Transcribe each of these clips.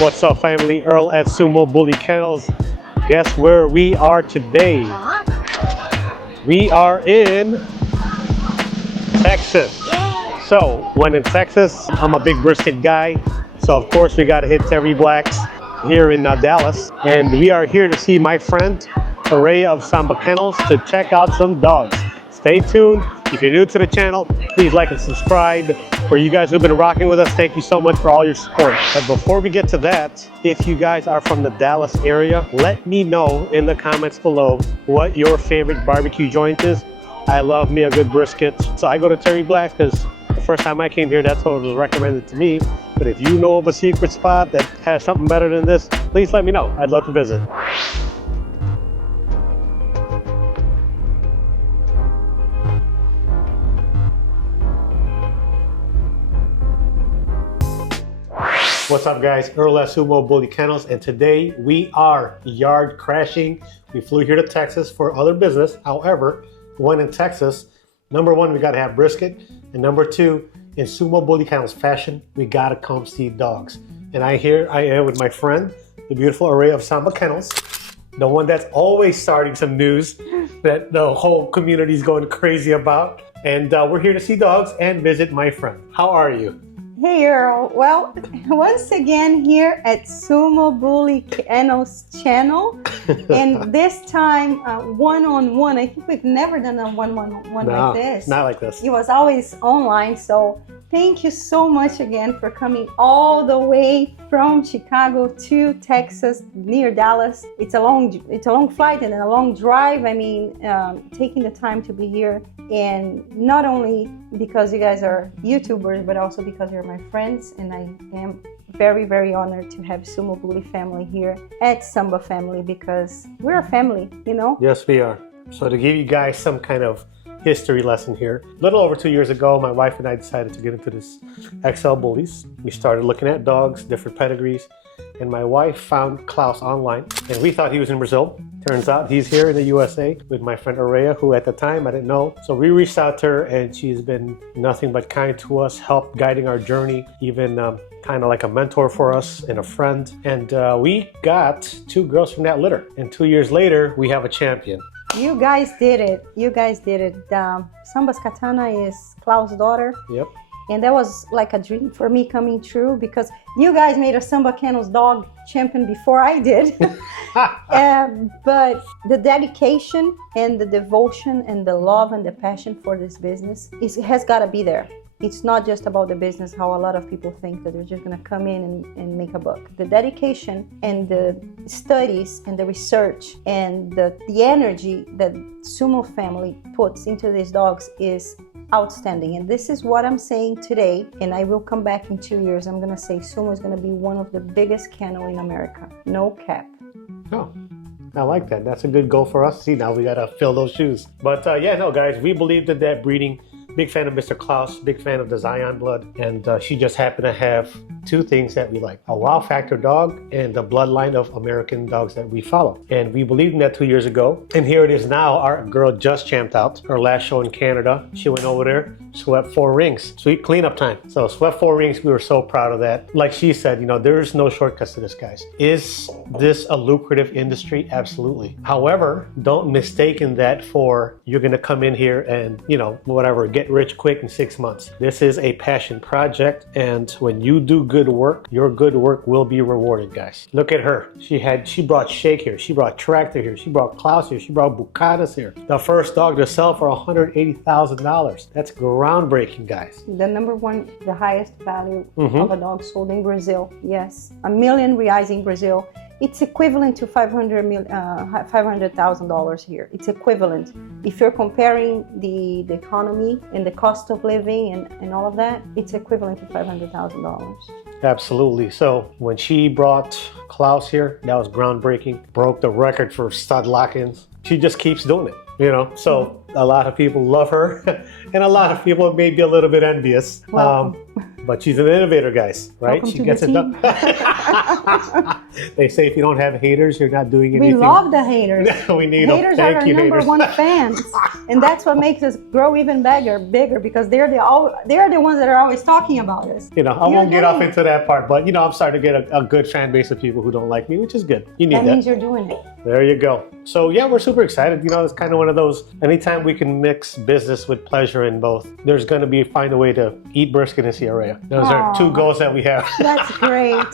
What's up, family? Earl at Sumo Bully Kennels. Guess where we are today? We are in Texas. So, when in Texas, I'm a big brisket guy. So, of course, we got to hit Terry Black's here in Dallas. And we are here to see my friend, Aurea of Samba Kennels, to check out some dogs. Stay tuned. If you're new to the channel, please like and subscribe. For you guys who've been rocking with us, thank you so much for all your support. But before we get to that, if you guys are from the Dallas area, let me know in the comments below what your favorite barbecue joint is. I love me a good brisket. So I go to Terry Black's because the first time I came here, that's what was recommended to me. But if you know of a secret spot that has something better than this, please let me know. I'd love to visit. What's up, guys? Earl at Sumo Bully Kennels, and today we are yard crashing. We flew here to Texas for other business. However, when in Texas, number one, we got to have brisket, and number two, in Sumo Bully Kennels fashion, we got to come see dogs. And I am with my friend, the beautiful Aurea of Samba Kennels, the one that's always starting some news that the whole community is going crazy about. And we're here to see dogs and visit my friend. How are you? Hey Earl, well, once again here at Sumo Bully Kennels channel, and this time one-on-one. I think we've never done a one-on-one like this. Not like this. It was always online, so thank you so much again for coming all the way from Chicago to Texas, near Dallas. It's a long flight and a long drive. I mean, taking the time to be here, and not only because you guys are YouTubers, but also because you're my friends, and I am very, very honored to have Sumo Bully family here at Samba Family, because we're a family, you know? Yes, we are. So to give you guys some kind of history lesson here, a little over 2 years ago, my wife and I decided to get into this XL bullies. We started looking at dogs, different pedigrees, and my wife found Klaus online, and we thought he was in Brazil. Turns out he's here in the USA with my friend Aurea, who at the time I didn't know. So we reached out to her, and she's been nothing but kind to us, helped guiding our journey, even kind of like a mentor for us and a friend. And we got 2 girls from that litter. And 2 years later, we have a champion. You guys did it. You guys did it. Samba's Katana is Klaus' daughter. Yep. And that was like a dream for me coming true, because you guys made a Samba Kennels dog champion before I did. But the dedication and the devotion and the love and the passion for this business has got to be there. It's not just about the business, how a lot of people think that they're just going to come in and make a buck. The dedication and the studies and the research and the energy that Sumo family puts into these dogs is outstanding. And this is what I'm saying today, and I will come back in 2 years. I'm going to say Sumo is going to be one of the biggest kennel in America. No cap. Oh, I like that. That's a good goal for us. See, now we got to fill those shoes. But yeah, no, guys, we believe in that breeding. Big fan of Mr. Klaus, big fan of the Zion blood, and she just happened to have 2 things that we like: a wow factor dog and the bloodline of American dogs that we follow. And we believed in that 2 years ago, and here it is now. Our girl just champed out her last show in Canada. She went over there, swept 4 rings. Sweet cleanup time. So swept 4 rings. We were so proud of that. Like she said, you know, there's no shortcuts to this, guys. Is this a lucrative industry? Absolutely. However, don't mistake in that for you're gonna come in here and, you know, whatever, get rich quick in 6 months. This is a passion project, and when you do good work, your good work will be rewarded, guys. Look at her. She brought Sheik here. She brought Tractor here. She brought Klaus here. She brought Bucatas here. The first dog to sell for $180,000. That's groundbreaking, guys. The number one, the highest value of a dog sold in Brazil. Yes, R$1 million in Brazil. It's equivalent to $500,000 here. It's equivalent. If you're comparing the economy and the cost of living and all of that, it's equivalent to $500,000. Absolutely. So when she brought Klaus here, that was groundbreaking. Broke the record for stud lock-ins. She just keeps doing it, you know. So a lot of people love her, and a lot of people may be a little bit envious. But she's an innovator, guys, right? Welcome she to gets the it team. done. They say if you don't have haters, you're not doing anything. We love the haters. We need haters them. are Thank our you, number haters. one fans, and that's what makes us grow even bigger because they're the ones that are always talking about us. You know, I won't get off into that part, but you know, I'm starting to get a good fan base of people who don't like me, which is good. You need that. That means you're doing it. There you go. So yeah, we're super excited. You know, it's kind of one of those, anytime we can mix business with pleasure in both, there's going to find a way to eat brisket and see Aurea. Those are two goals that we have. That's great.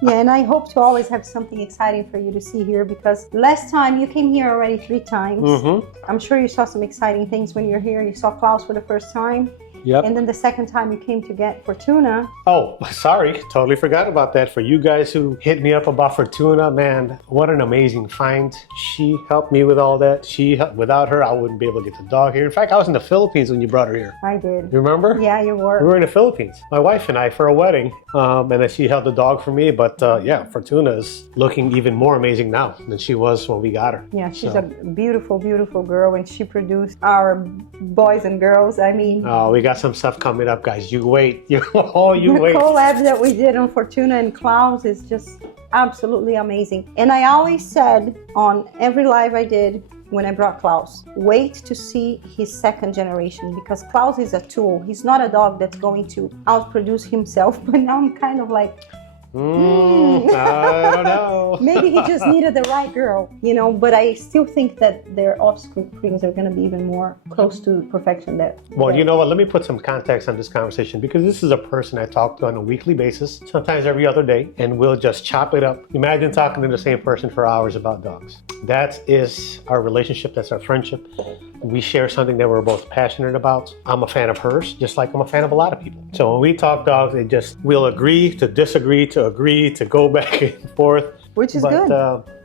Yeah, and I hope to always have something exciting for you to see here because last time you came here already 3 times. I'm sure you saw some exciting things when you're here. You saw Klaus for the first time. Yep. And then the second time you came to get Fortuna. Oh, sorry. Totally forgot about that. For you guys who hit me up about Fortuna, man, what an amazing find. She helped me with all that. Without her, I wouldn't be able to get the dog here. In fact, I was in the Philippines when you brought her here. I did. You remember? Yeah, you were. We were in the Philippines, my wife and I, for a wedding. And then she held the dog for me. But yeah, Fortuna is looking even more amazing now than she was when we got her. Yeah, she's a beautiful, beautiful girl. And she produced our boys and girls. I mean... Oh, we got some stuff coming up, guys. You wait. You wait. The collab that we did on Fortuna and Klaus is just absolutely amazing. And I always said on every live I did when I brought Klaus, wait to see his second generation because Klaus is a tool. He's not a dog that's going to outproduce himself, but now I'm kind of like, I don't know. Maybe he just needed the right girl, you know, but I still think that their offsprings are going to be even more close to perfection. Well, you know what? Let me put some context on this conversation because this is a person I talk to on a weekly basis, sometimes every other day, and we'll just chop it up. Imagine talking to the same person for hours about dogs. That is our relationship. That's our friendship. We share something that we're both passionate about. I'm a fan of hers, just like I'm a fan of a lot of people. So when we talk dogs, we'll agree to disagree, to agree, to go back and forth. Which is good.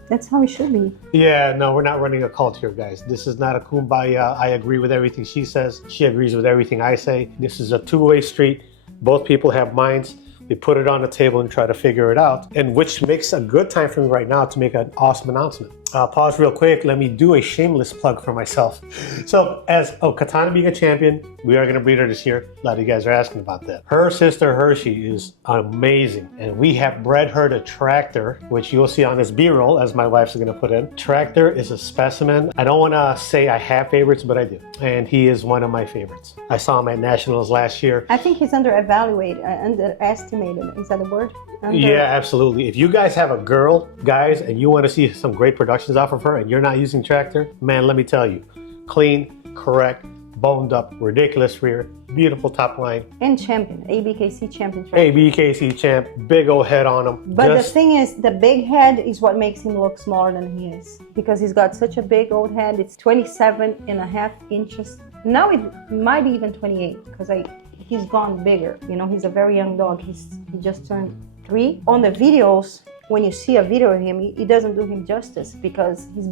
That's how it should be. Yeah, no, we're not running a cult here, guys. This is not a kumbaya. I agree with everything she says. She agrees with everything I say. This is a two-way street. Both people have minds. We put it on the table and try to figure it out, and which makes a good time for me right now to make an awesome announcement. Pause real quick. Let me do a shameless plug for myself. So as Katana being a champion, we are going to breed her this year. A lot of you guys are asking about that. Her sister Hershey is amazing, and we have bred her to Tractor, which you'll see on this B-roll as my wife's going to put in. Tractor is a specimen. I don't want to say I have favorites, but I do, and he is one of my favorites. I saw him at Nationals last year. I think he's underestimated. Is that a word? Yeah, absolutely. If you guys have a girl, guys, and you want to see some great productions off of her and you're not using Tractor, man, let me tell you, clean, correct, boned up, ridiculous rear, beautiful top line. And champion, ABKC champion. ABKC champ, big old head on him. But the thing is, the big head is what makes him look smaller than he is. Because he's got such a big old head. It's 27.5 inches. Now it might be even 28 because he's gone bigger. You know, he's a very young dog. He just turned 3. On the videos, when you see a video of him, it doesn't do him justice because his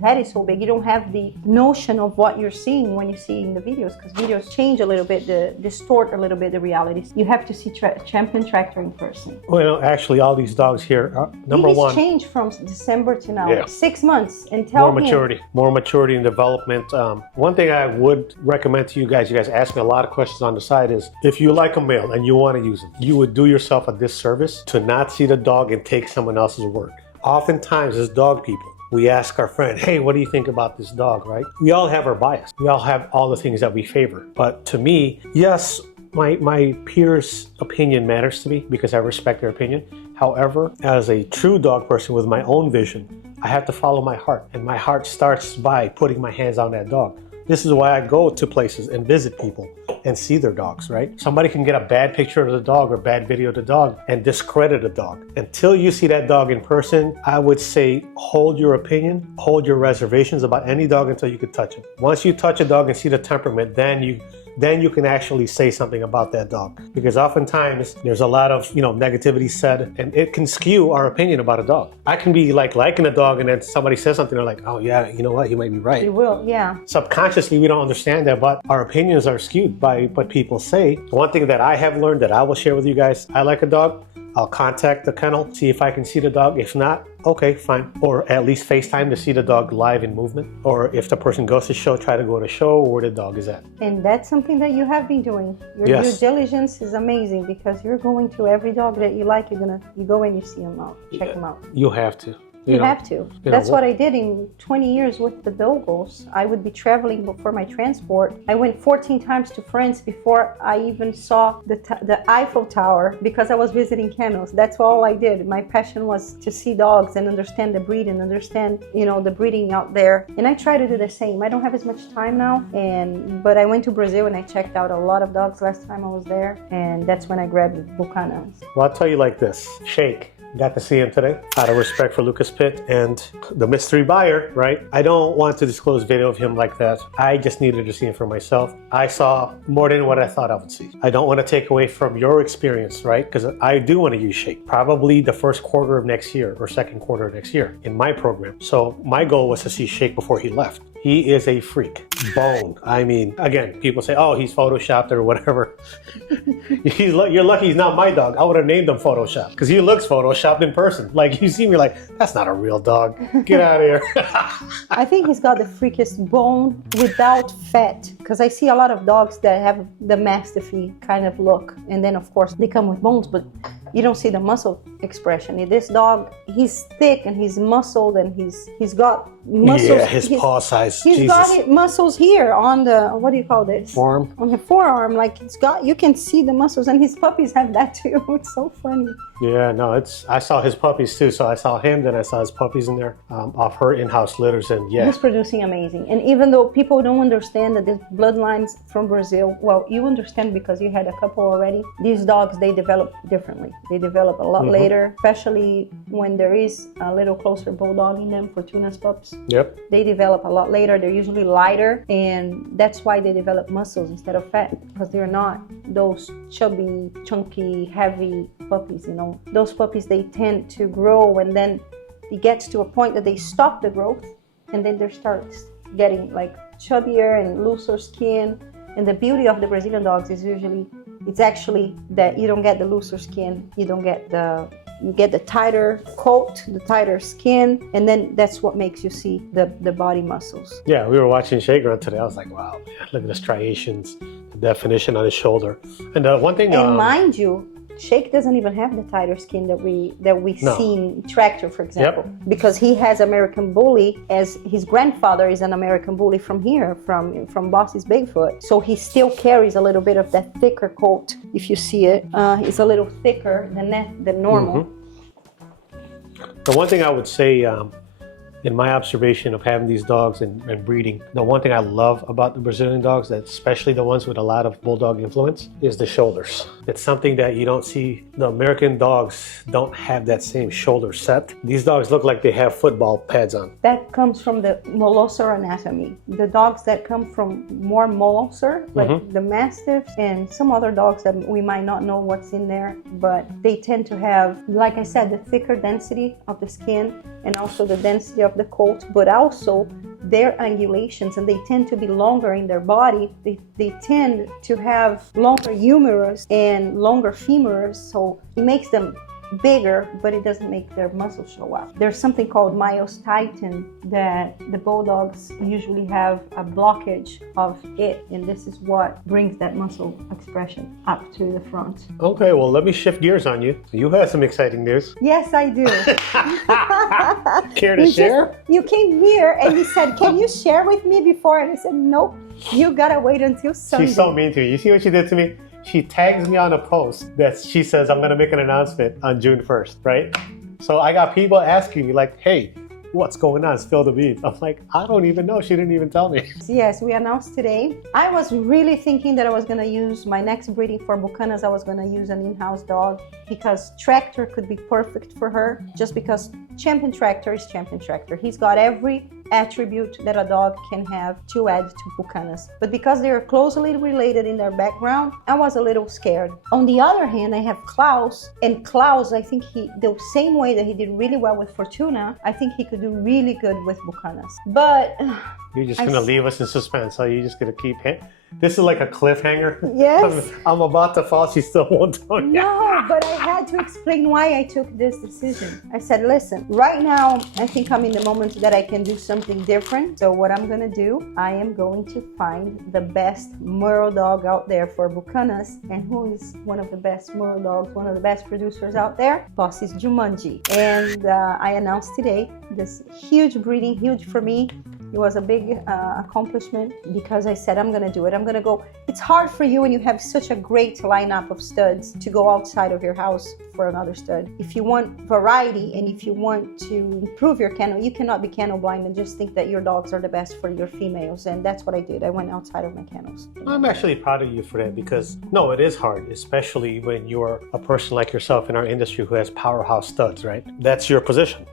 head is so big. You don't have the notion of what you're seeing when you see in the videos because videos change a little bit, distort a little bit the realities. You have to see champion Tractor in person. Well, actually, all these dogs here are, number one. He's changed from December to now, Yeah. 6 months. And More maturity and development. One thing I would recommend to you guys ask me a lot of questions on the side is, if you like a male and you want to use him, you would do yourself a disservice to not see the dog and take someone else's word. Oftentimes as dog people, we ask our friend, hey, what do you think about this dog, right? We all have our bias. We all have all the things that we favor. But to me, yes, my peers' opinion matters to me because I respect their opinion. However, as a true dog person with my own vision, I have to follow my heart. And my heart starts by putting my hands on that dog. This is why I go to places and visit people and see their dogs, right? Somebody can get a bad picture of the dog or bad video of the dog and discredit a dog. Until you see that dog in person, I would say hold your opinion, hold your reservations about any dog until you could touch him. Once you touch a dog and see the temperament, then you can actually say something about that dog. Because oftentimes there's a lot of, negativity said, and it can skew our opinion about a dog. I can be liking a dog and then somebody says something, they're like, oh yeah, you know what, you might be right. It will, yeah. Subconsciously, we don't understand that, but our opinions are skewed by what people say. One thing that I have learned that I will share with you guys, I like a dog, I'll contact the kennel, see if I can see the dog. If not, okay, fine. Or at least FaceTime to see the dog live in movement. Or if the person goes to show, try to go to show where the dog is at. And that's something that you have been doing. Your due diligence is amazing because you're going to every dog that you like. You go and you see them out, check them out. You have to. You have to. That's what I did in 20 years with the Dogos. I would be traveling for my transport. I went 14 times to France before I even saw the Eiffel Tower because I was visiting kennels. That's all I did. My passion was to see dogs and understand the breed and understand, the breeding out there. And I try to do the same. I don't have as much time now, but I went to Brazil and I checked out a lot of dogs last time I was there. And that's when I grabbed the Buchanas. Well, I'll tell you like this. Sheik. Got to see him today out of respect for Lucas Pitt and the mystery buyer, right? I don't want to disclose video of him like that. I just needed to see him for myself. I saw more than what I thought I would see. I don't want to take away from your experience, right? Because I do want to use Sheik probably the first quarter of next year or second quarter of next year in my program. So my goal was to see Sheik before he left. He is a freak. Bone. I mean, again, people say, oh, he's photoshopped or whatever. You're lucky he's not my dog. I would have named him Photoshop because he looks photoshopped in person. Like, you see me like, that's not a real dog. Get out of here. I think he's got the freakiest bone without fat because I see a lot of dogs that have the Mastiffy kind of look. And then, of course, they come with bones, but you don't see the muscle expression. This dog, he's thick and he's muscled and he's got muscles. Yeah, his paw size. He's got muscles here on the, what do you call this? Forearm. On the forearm, like you can see the muscles, and his puppies have that too. It's so funny. Yeah, no, I saw his puppies too. So I saw him, then I saw his puppies in there off her in-house litters, and yeah. He's producing amazing. And even though people don't understand that the bloodlines from Brazil, well, you understand because you had a couple already. These dogs, they develop differently. They develop a lot later, especially when there is a little closer bulldog in them, Fortuna's pups. Yep. They develop a lot later. They're usually lighter, and that's why they develop muscles instead of fat, because they're not those chubby, chunky, heavy puppies, Those puppies, they tend to grow, and then it gets to a point that they stop the growth, and then they start getting like chubbier and looser skin. And the beauty of the Brazilian dogs is it's actually that you don't get the looser skin, you get the tighter coat, the tighter skin, and then that's what makes you see the body muscles. Yeah, we were watching Sheik run today. I was like, wow, man, look at the striations, the definition on his shoulder. And one thing, and mind you, Sheik doesn't even have the tighter skin that we see in Tractor, for example, because he has American Bully, as his grandfather is an American Bully from here, from Boss's Bigfoot. So he still carries a little bit of that thicker coat. If you see it, it's a little thicker than normal. The one thing I would say, in my observation of having these dogs and breeding, the one thing I love about the Brazilian dogs, that especially the ones with a lot of bulldog influence, is the shoulders. It's something that you don't see. The American dogs don't have that same shoulder set. These dogs look like they have football pads on. That comes from the molosser anatomy. The dogs that come from more molosser, like the Mastiffs and some other dogs that we might not know what's in there, but they tend to have, like I said, the thicker density of the skin and also the density of the coat, but also their angulations, and they tend to be longer in their body. They tend to have longer humerus and longer femurs, so it makes them bigger, but it doesn't make their muscles show up. There's something called myostitin that the bulldogs usually have a blockage of it, and this is what brings that muscle expression up to the front. Okay, well, let me shift gears on you. You have some exciting news. Yes, I do. Care to share? You came here and you said, can you share with me before? And I said, nope, you gotta wait until Sunday. She's so mean to me. You see what she did to me? She tags me on a post that she says I'm gonna make an announcement on June 1st, right? So I got people asking me like, hey, what's going on? Spill the beans. I'm like, I don't even know. She didn't even tell me. Yes, we announced today. I was really thinking that I was gonna use my next breeding for Buchanas. I was gonna use an in-house dog because Tractor could be perfect for her, just because Champion Tractor is Champion Tractor. He's got every attribute that a dog can have to add to Buchanas. But because they are closely related in their background, I was a little scared. On the other hand, I have Klaus, and Klaus, I think the same way that he did really well with Fortuna, I think he could do really good with Buchanas. But you're just gonna leave us in suspense, so you're just gonna keep This is like a cliffhanger. Yes. I'm about to fall. She still won't tell you. No, but I had to explain why I took this decision. I said, listen, right now, I think I'm in the moment that I can do something different. So what I'm going to do, I am going to find the best Merle dog out there for Bucanas. And who is one of the best Merle dogs, one of the best producers out there? Boss is Jumanji. And I announced today this huge breeding, huge for me. It was a big accomplishment because I said, I'm going to do it. I'm going to go. It's hard for you when you have such a great lineup of studs to go outside of your house for another stud. If you want variety and if you want to improve your kennel, you cannot be kennel blind and just think that your dogs are the best for your females. And that's what I did. I went outside of my kennels. I'm actually proud of you for that because, no, it is hard, especially when you're a person like yourself in our industry who has powerhouse studs, right? That's your position.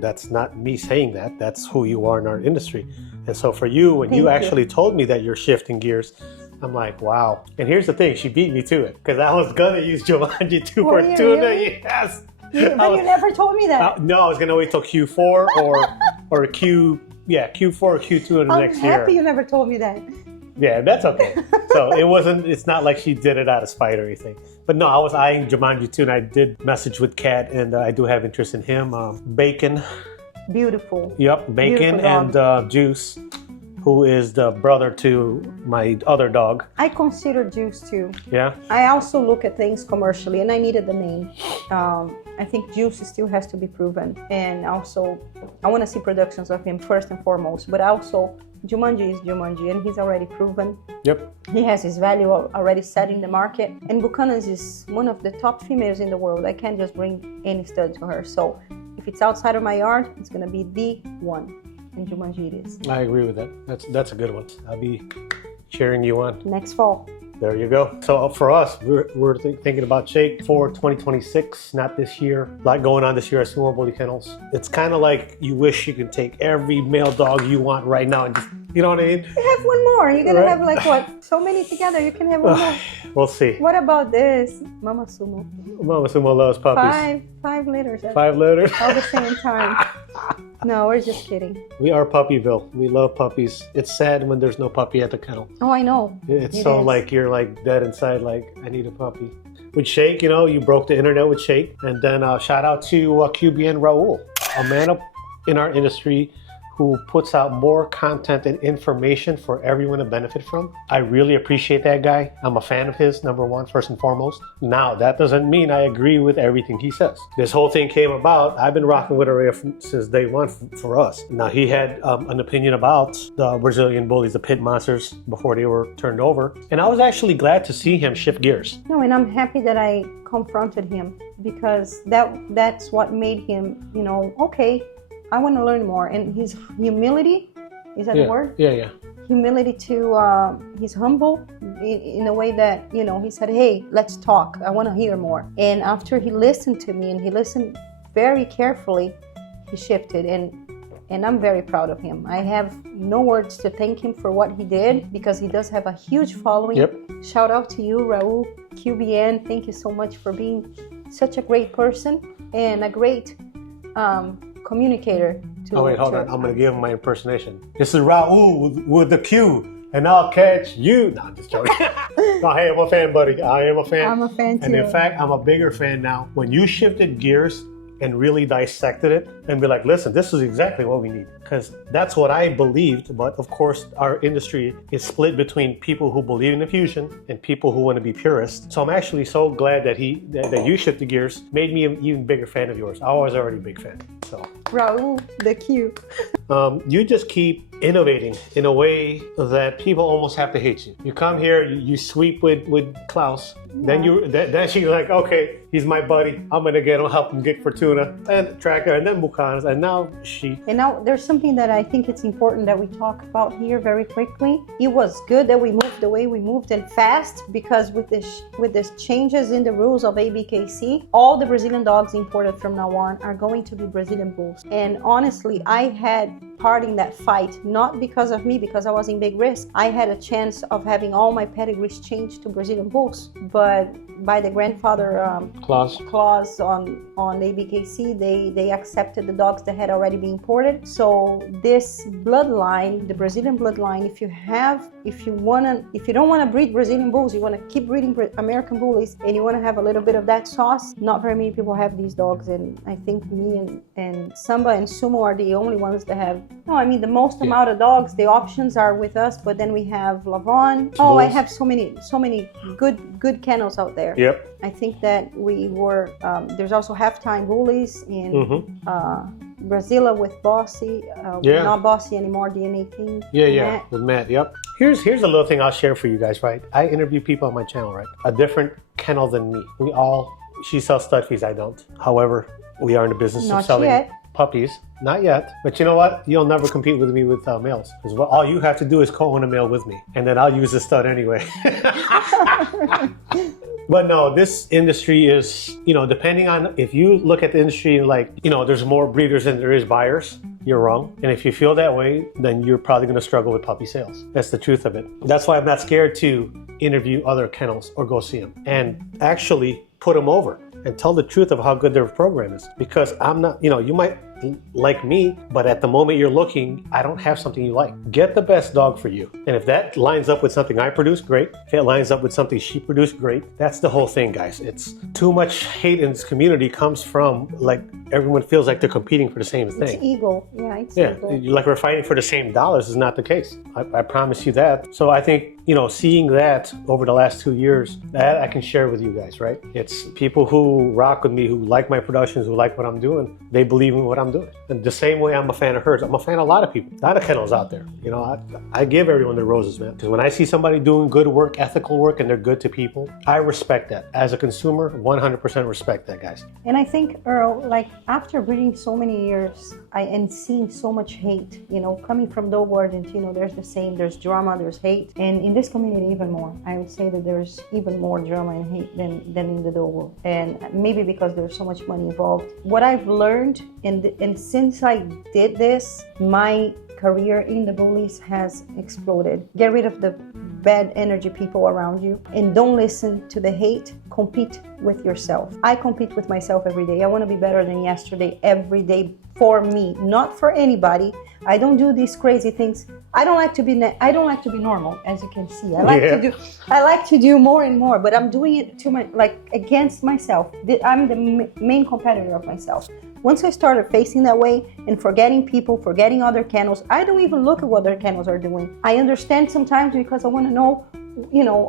That's not me saying that. That's who you are in our industry. And so for you, when you actually told me that you're shifting gears, I'm like, wow. And here's the thing, she beat me to it because I was gonna use Jumanji 2 Fortuna. Really? Yes. But you never told me that. No, I was gonna wait till Q4 or Q4 or Q2 in the next year. I'm happy you never told me that. Yeah, that's okay. So it's not like she did it out of spite or anything. But no, I was eyeing Jumanji too, and I did message with Kat, and I do have interest in him. Bacon. Beautiful. Yep, Bacon Beautiful and Juice, who is the brother to my other dog. I consider Juice too. Yeah? I also look at things commercially, and I needed the name. I think Juice still has to be proven. And also, I want to see productions of him first and foremost, but also Jumanji is Jumanji, and he's already proven. Yep. He has his value already set in the market. And Bucanas is one of the top females in the world. I can't just bring any stud to her. So if it's outside of my yard, it's going to be the one. And Jumanji it is. I agree with that. That's a good one. I'll be cheering you on. Next fall. There you go. So for us, we're thinking about Sheik for 2026, not this year. A lot going on this year at Sumo Bully Kennels. It's kind of like you wish you could take every male dog you want right now and just, you know what I mean? You have one more. You're going to have like what? So many together. You can have one more. We'll see. What about this? Mama Sumo. Mama Sumo loves puppies. 5 litters. 5 litters. All the same time. No, we're just kidding. We are Puppyville. We love puppies. It's sad when there's no puppy at the kennel. Oh, I know. It's so like you're like dead inside, like I need a puppy. With Sheik, you know, you broke the internet with Sheik. And then shout out to QBN Raul, a man up in our industry who puts out more content and information for everyone to benefit from. I really appreciate that guy. I'm a fan of his, number one, first and foremost. Now, that doesn't mean I agree with everything he says. This whole thing came about, I've been rocking with Aurea since day one for us. Now, he had an opinion about the Brazilian bullies, the Pitmonsters, before they were turned over. And I was actually glad to see him shift gears. No, and I'm happy that I confronted him because that's what made him, you know, okay, I want to learn more. And his humility, is that the word? Yeah. Humility to, he's humble in a way that, you know, he said, hey, let's talk. I want to hear more. And after he listened to me and he listened very carefully, he shifted. And I'm very proud of him. I have no words to thank him for what he did because he does have a huge following. Yep. Shout out to you, Raul, QBN. Thank you so much for being such a great person and a great communicator. Oh wait, hold on. I'm gonna give him my impersonation. This is Raul with the Q, and I'll catch you. No, I'm just joking. No, hey, I'm a fan, buddy. I am a fan. I'm a fan too. And in fact, I'm a bigger fan now. When you shifted gears and really dissected it and be like, listen, this is exactly what we need. Because that's what I believed. But of course, our industry is split between people who believe in the fusion and people who want to be purists. So I'm actually so glad that you shifted gears, made me an even bigger fan of yours. I was already a big fan. So Raul, the Q. You just keep innovating in a way that people almost have to hate you. You come here, you sweep with Klaus, then she's like, okay, he's my buddy. I'm gonna help him get Fortuna and Tractor and then Bucanas and now Sheik. And now there's something that I think it's important that we talk about here very quickly. It was good that we moved the way we moved and fast because with this changes in the rules of ABKC, all the Brazilian dogs imported from now on are going to be Brazilian bulls. And honestly, I had part in that fight, not because of me, because I was in big risk. I had a chance of having all my pedigrees changed to Brazilian bulls, but by the grandfather Klaus on ABKC, they accepted the dogs that had already been imported. So this bloodline, the Brazilian bloodline, if you don't want to breed Brazilian bulls, you want to keep breeding American bullies, and you want to have a little bit of that sauce, not very many people have these dogs, and I think me and Samba and Sumo are the only ones that have, the most amount of dogs. The options are with us, but then we have Lavon. Oh, I have so many good kennels out there. Yep. I think that we were, there's also halftime bullies in Brazil with Bossy, not Bossy anymore, DNA King. Yeah, with Matt, yep. Here's a little thing I'll share for you guys, right? I interview people on my channel, right? A different kennel than me. She sells stud fees, I don't. However, we are in the business of selling puppies. Not yet, but you know what? You'll never compete with me with males. Because all you have to do is co-own a male with me, and then I'll use the stud anyway. But no, this industry is, depending on, if you look at the industry like, there's more breeders than there is buyers, you're wrong. And if you feel that way, then you're probably going to struggle with puppy sales. That's the truth of it. That's why I'm not scared to interview other kennels or go see them and actually put them over and tell the truth of how good their program is. Because I'm not, you might like me, but at the moment you're looking, I don't have something you like. Get the best dog for you. And if that lines up with something I produce, great. If it lines up with something she produced, great. That's the whole thing, guys. It's too much hate in this community comes from like everyone feels like they're competing for the same thing. It's ego. Yeah, it's ego. Like we're fighting for the same dollars is not the case. I promise you that. So I think, seeing that over the last 2 years, that I can share with you guys, right? It's people who rock with me, who like my productions, who like what I'm doing. They believe in what I'm doing. And the same way I'm a fan of hers, I'm a fan of a lot of people, a lot of kennels out there. I give everyone their roses, man. Because when I see somebody doing good work, ethical work, and they're good to people, I respect that. As a consumer, 100% respect that, guys. And I think, Earl, like after breeding so many years and seeing so much hate, coming from Dogo, Argentina, there's drama, there's hate. And in this community, even more. I would say that there's even more drama and hate than in the Dogo. And maybe because there's so much money involved. What I've learned, and since I did this, my career in the bullies has exploded. Get rid of the bad energy people around you and don't listen to the hate. Compete with yourself. I compete with myself every day. I want to be better than yesterday every day for me, not for anybody. I don't do these crazy things. I don't like to be normal, as you can see. I like to do more and more, but I'm doing it against myself. I'm the main competitor of myself. Once I started facing that way and forgetting people, forgetting other kennels, I don't even look at what other kennels are doing. I understand sometimes because I want to know,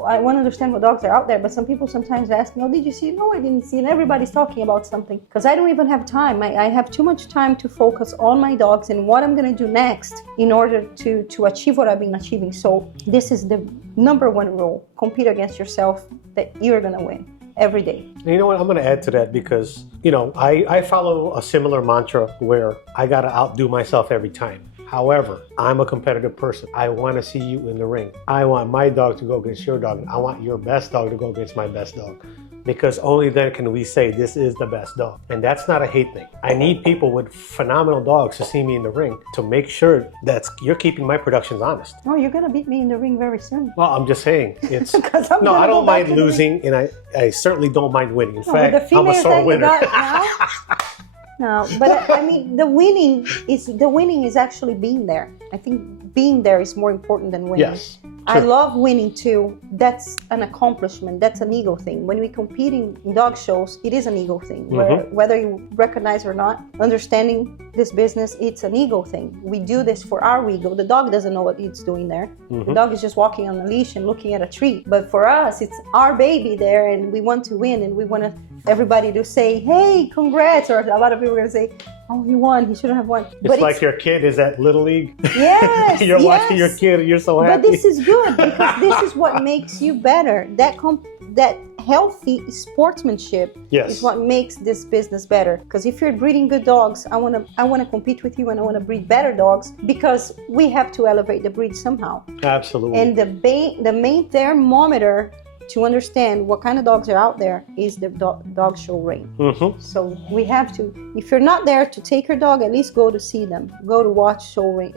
I want to understand what dogs are out there, but some people sometimes ask me, did you see? No, I didn't see. And everybody's talking about something because I don't even have time. I have too much time to focus on my dogs and what I'm going to do next in order to achieve what I've been achieving. So this is the #1 rule. Compete against yourself that you're going to win. Every day. And you know what? I'm going to add to that because, I follow a similar mantra where I got to outdo myself every time. However, I'm a competitive person. I want to see you in the ring. I want my dog to go against your dog. I want your best dog to go against my best dog. Because only then can we say this is the best dog. And that's not a hate thing. I need people with phenomenal dogs to see me in the ring to make sure that you're keeping my productions honest. No, you're going to beat me in the ring very soon. Well, I'm just saying. No, I don't mind losing, and I certainly don't mind winning. In fact, I'm a sore winner. No, but I mean, the winning is actually being there. I think being there is more important than winning. Yes. I love winning too. That's an accomplishment. That's an ego thing. When we compete in dog shows, it is an ego thing. Whether you recognize or not, understanding this business, it's an ego thing. We do this for our ego. The dog doesn't know what it's doing there. The dog is just walking on a leash and looking at a treat. But for us, it's our baby there, and we want to win, and we want everybody to say, hey, congrats, or a lot of people are going to say, oh, he won, he shouldn't have won. It's like your kid is at Little League. Yes, You're watching your kid and you're so happy. But this is good because this is what makes you better. That healthy sportsmanship is what makes this business better. Because if you're breeding good dogs, I want to compete with you, and I want to breed better dogs because we have to elevate the breed somehow. Absolutely. And the main thermometer to understand what kind of dogs are out there is the dog show ring. So we have to, if you're not there to take your dog, at least go to see them, go to watch show ring,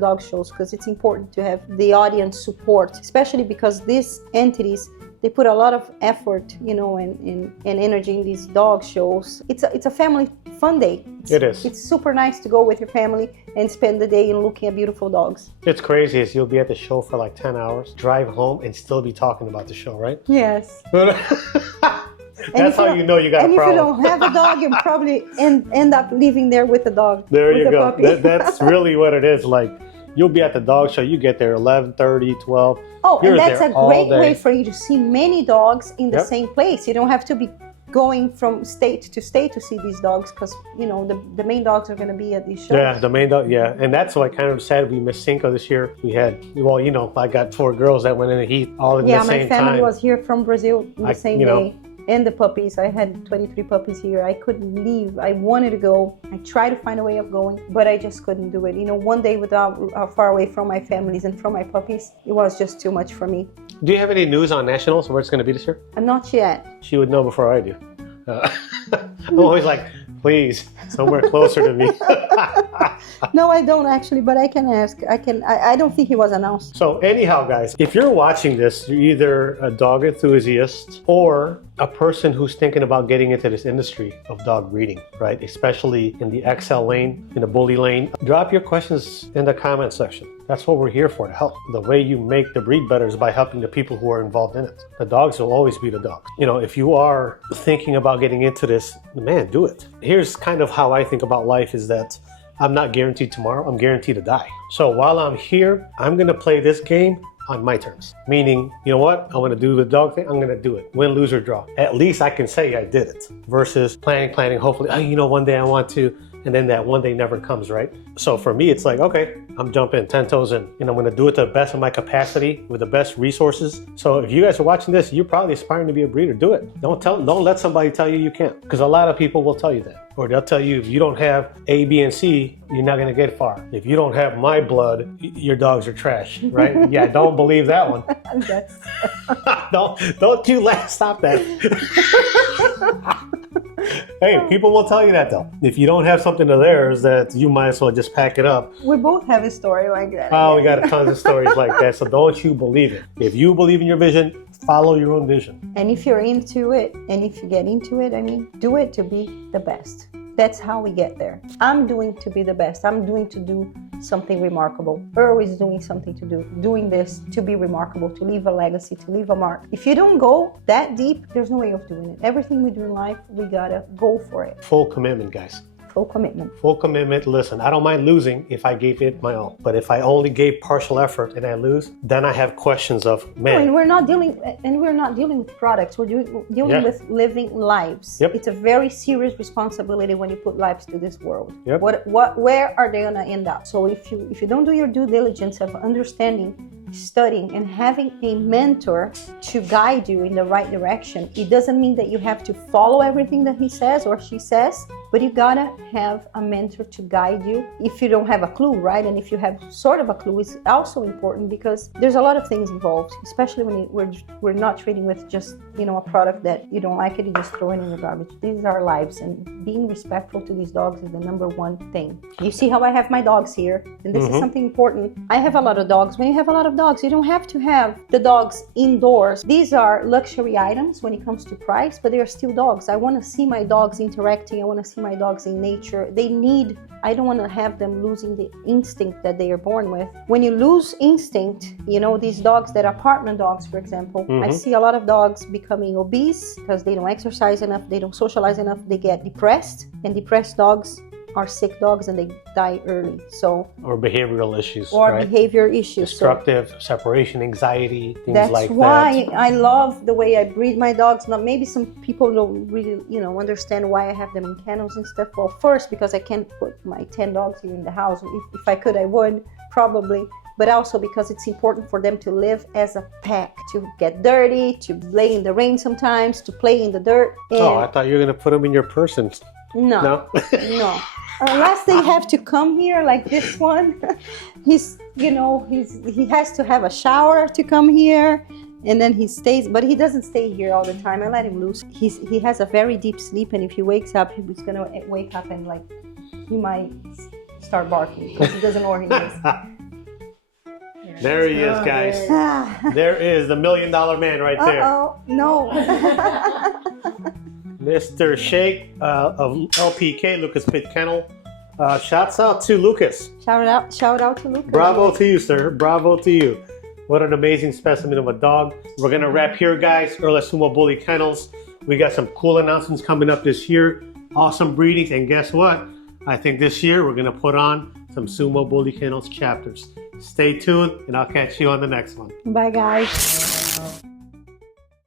dog shows, because it's important to have the audience support, especially because these entities, they put a lot of effort, and energy in these dog shows. It's a family fun day. It is. It's super nice to go with your family and spend the day looking at beautiful dogs. It's crazy is you'll be at the show for like 10 hours, drive home, and still be talking about the show, right? Yes. That's how you know you got a problem. And if you don't have a dog, you'll probably end up living there with the dog. There you go. Puppy. That's really what it is. Like, you'll be at the dog show, you get there 11:30, 12. Oh, You're and that's a great day. way for you to see many dogs in the same place. You don't have to be going from state to state to see these dogs, because the main dogs are going to be at these shows. Yeah, the main dog. Yeah, and that's why kind of sad we missed Cinco this year. We had, I got 4 girls that went in the heat all in the same time. Yeah, my family was here from Brazil the same day. And the puppies, I had 23 puppies here. I couldn't leave. I wanted to go. I tried to find a way of going, but I just couldn't do it. One day without far away from my families and from my puppies, it was just too much for me. Do you have any news on nationals, where it's going to be this year? Not yet. She would know before I do. I'm always like, please, somewhere closer to me. No, I don't actually, but I can ask. I don't think it was announced. So anyhow, guys, if you're watching this, you're either a dog enthusiast or a person who's thinking about getting into this industry of dog breeding, right? Especially in the XL lane, in the bully lane. Drop your questions in the comment section. That's what we're here for, to help. The way you make the breed better is by helping the people who are involved in it. The dogs will always be the dogs. If you are thinking about getting into this, man, do it. Here's kind of how I think about life, is that I'm not guaranteed tomorrow, I'm guaranteed to die. So while I'm here, I'm gonna play this game on my terms. Meaning, you know what? I wanna do the dog thing, I'm gonna do it. Win, lose, or draw. At least I can say I did it. Versus planning, hopefully, one day I want to, and then that one day never comes, right? So for me, it's like, okay, I'm jumping 10 toes in, and I'm gonna do it to the best of my capacity with the best resources. So if you guys are watching this, you're probably aspiring to be a breeder, do it. Don't let somebody tell you you can't, because a lot of people will tell you that. Or they'll tell you if you don't have A, B, and C, you're not gonna get far. If you don't have my blood, your dogs are trash, right? Yeah, don't believe that one. Don't you stop that. Hey, people will tell you that though. If you don't have something of theirs, that you might as well just pack it up. We both have a story like that. Oh, we got tons of stories like that. So don't you believe it. If you believe in your vision, follow your own vision. And if you're into it, and if you get into it, do it to be the best. That's how we get there. I'm doing to be the best. I'm doing to do something remarkable. Earl is doing something doing this to be remarkable, to leave a legacy, to leave a mark. If you don't go that deep, there's no way of doing it. Everything we do in life, we gotta go for it. Full commitment, guys. Full commitment. Full commitment. Listen, I don't mind losing if I gave it my all. But if I only gave partial effort and I lose, then I have questions of, man. And we're not dealing with products. We're dealing with living lives. Yep. It's a very serious responsibility when you put lives to this world. Yep. Where are they gonna end up? So if you don't do your due diligence of understanding, studying, and having a mentor to guide you in the right direction, it doesn't mean that you have to follow everything that he says or she says, but you gotta have a mentor to guide you if you don't have a clue, right? And if you have sort of a clue, it's also important, because there's a lot of things involved, especially when we're not treating with just a product that you don't like it, you just throw it in the garbage. These are lives, and being respectful to these dogs is the number one thing. You see how I have my dogs here, and this is something important. I have a lot of dogs. When you have a lot of dogs, you don't have to have the dogs indoors. These are luxury items when it comes to price, but they are still dogs. I want to see my dogs interacting. I want to see my dogs in nature. I don't want to have them losing the instinct that they are born with. When you lose instinct, these dogs that are partner dogs, for example, I see a lot of dogs becoming obese because they don't exercise enough, they don't socialize enough, they get depressed, and depressed dogs are sick dogs and they die early. Or behavioral issues. Behavior issues. Destructive, separation anxiety, things like that. That's why I love the way I breed my dogs. Now, maybe some people don't really, understand why I have them in kennels and stuff. Well, first, because I can't put my 10 dogs here in the house. If I could, I would, probably. But also because it's important for them to live as a pack, to get dirty, to lay in the rain sometimes, to play in the dirt. I thought you were going to put them in your purse. No. Unless they have to come here like this one. He has to have a shower to come here. And then he stays, but he doesn't stay here all the time. I let him loose. He has a very deep sleep, and if he wakes up, he's gonna wake up and like he might start barking because he doesn't know where he is. There he is, guys. There is the $1 million man right there. Uh-oh, no. Mr. Sheik of LPK, Lucas Pit Kennel. Shouts out to Lucas. Shout out to Lucas. Bravo to you, sir. Bravo to you. What an amazing specimen of a dog. We're going to wrap here, guys. Early Sumo Bully Kennels. We got some cool announcements coming up this year. Awesome breedings. And guess what? I think this year we're going to put on some Sumo Bully Kennels chapters. Stay tuned, and I'll catch you on the next one. Bye, guys.